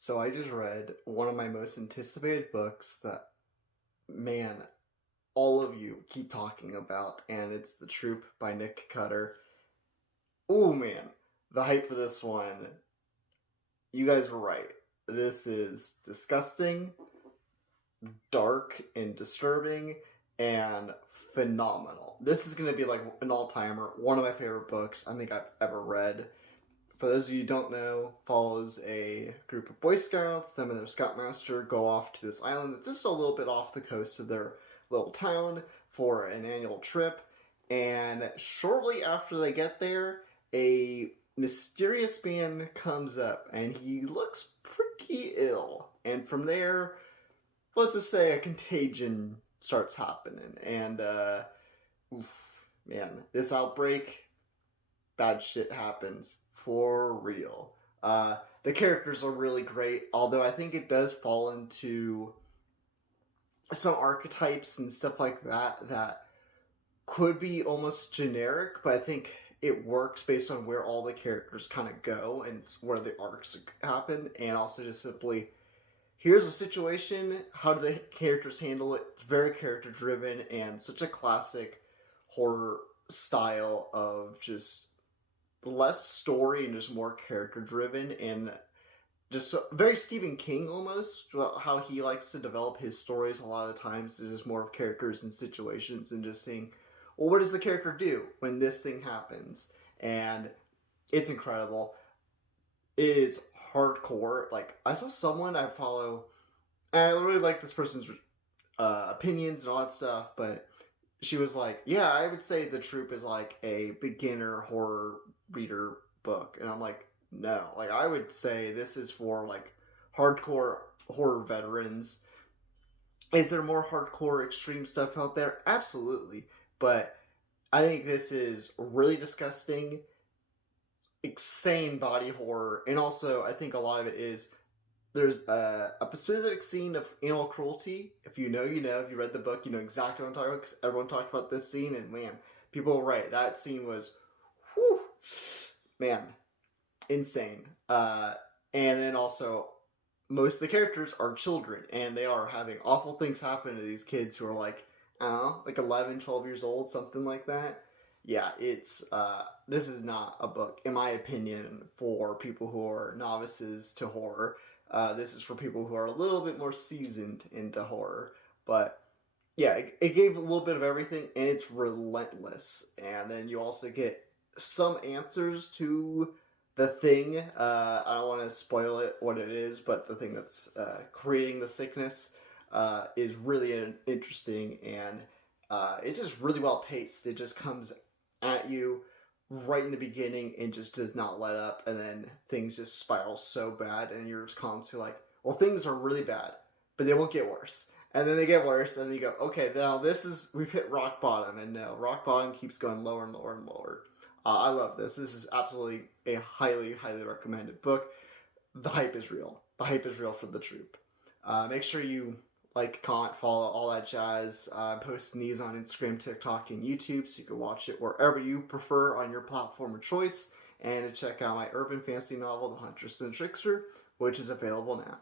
So I just read one of my most anticipated books that, man, all of you keep talking about, and it's The Troop by Nick Cutter. Oh man, the hype for this one, you guys were right. This is disgusting, dark, and disturbing, and phenomenal. This is going to be like an all-timer, one of my favorite books I think I've ever read. For those of you who don't know, follows a group of Boy Scouts. Them and their Scoutmaster go off to this island that's just a little bit off the coast of their little town for an annual trip. And shortly after they get there, a mysterious man comes up and he looks pretty ill. And from there, let's just say a contagion starts happening. And, oof, man, this outbreak, bad shit happens for real. The characters are really great, although I think it does fall into some archetypes and stuff like that could be almost generic, but I think it works based on where all the characters kind of go and where the arcs happen, and also just simply here's a situation, how do the characters handle it? It's very character driven and such a classic horror style of just less story and just more character driven, and just very Stephen King almost, how he likes to develop his stories a lot of the times is just more of characters and situations and just seeing, well, what does the character do when this thing happens? And it's incredible. It is hardcore. Like, I saw someone I follow, and I really like this person's opinions and all that stuff, but she was like, yeah, I would say The Troop is like a beginner horror reader book. And I'm like, no. Like, I would say this is for like hardcore horror veterans. Is there more hardcore extreme stuff out there? Absolutely. But I think this is really disgusting, insane body horror. And also, I think a lot of it is there's a specific scene of animal cruelty. If you know, you know. If you read the book, you know exactly what I'm talking about, because everyone talked about this scene, and man, people were right. That scene was, whew, man, insane. And then also, most of the characters are children, and they are having awful things happen to these kids who are like, I don't know, like 11, 12 years old, something like that. Yeah, it's, this is not a book, in my opinion, for people who are novices to horror. This is for people who are a little bit more seasoned into horror. But yeah, it gave a little bit of everything, and it's relentless. And then you also get some answers to the thing. I don't want to spoil it, what it is, but the thing that's creating the sickness is really interesting, and it's just really well paced. It just comes at you right in the beginning and just does not let up, and then things just spiral so bad, and you're just constantly like, well, things are really bad, but they won't get worse. And then they get worse, and then you go, okay, now we've hit rock bottom, and no, rock bottom keeps going lower and lower and lower. I love this. This is absolutely a highly, highly recommended book. The hype is real. The hype is real for The Troop. Make sure you like, comment, follow, all that jazz. Posting these on Instagram, TikTok, and YouTube, so you can watch it wherever you prefer on your platform of choice. And to check out my urban fantasy novel, The Huntress and the Trickster, which is available now.